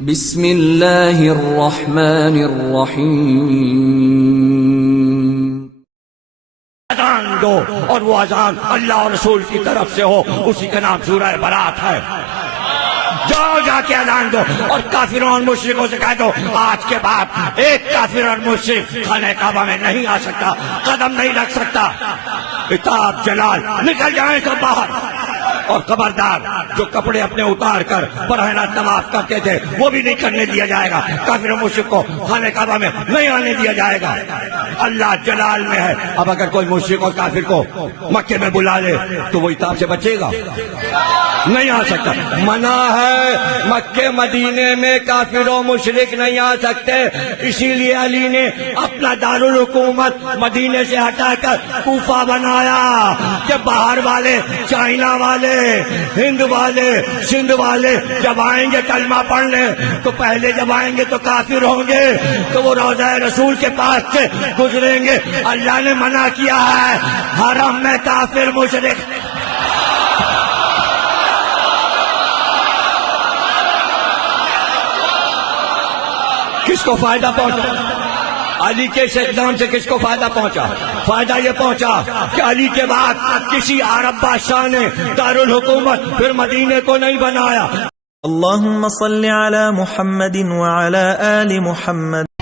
بسم اللہ الرحمن الرحیم۔ اذان دو اور وہ اذان اللہ اور رسول کی طرف سے ہو، اسی کا نام سورہ برات ہے۔ جاؤ جا کے اذان دو اور کافروں اور مشرکوں سے کہہ دو آج کے بعد ایک کافر اور مشرک خانہ کعبہ میں نہیں آ سکتا، قدم نہیں رکھ سکتا۔ عتاب جلال نکل جائیں سب باہر، اور خبردار جو کپڑے اپنے اتار کر برہنہ طواف کرتے تھے وہ بھی نہیں کرنے دیا جائے گا۔ کافر و مشرک کو خانہ کعبہ میں نہیں آنے دیا جائے گا۔ اللہ جلال میں ہے، اب اگر کوئی مشرک اور کافر کو مکے میں بلا لے تو وہ عتاب سے بچے گا؟ نہیں آ سکتا، منع ہے۔ مکے مدینے میں کافر و مشرک نہیں آ سکتے، اسی لیے علی نے اپنا دارالحکومت مدینے سے ہٹا کر کوفہ بنایا کہ باہر والے، چائنا والے، ہند والے، سندھ والے جب آئیں گے کلمہ پڑھنے تو پہلے جب آئیں گے تو کافر ہوں گے، تو وہ روضہ رسول کے پاس سے گزریں گے۔ اللہ نے منع کیا ہے حرم میں کافر مشرک۔ کس کو فائدہ پہنچا؟ علی کے اس اقدام سے کس کو فائدہ پہنچا؟ فائدہ یہ پہنچا کہ علی کے بعد کسی عرب بادشاہ نے دارالحکومت پھر مدینے کو نہیں بنایا۔ اللهم صل على محمد وعلى آل محمد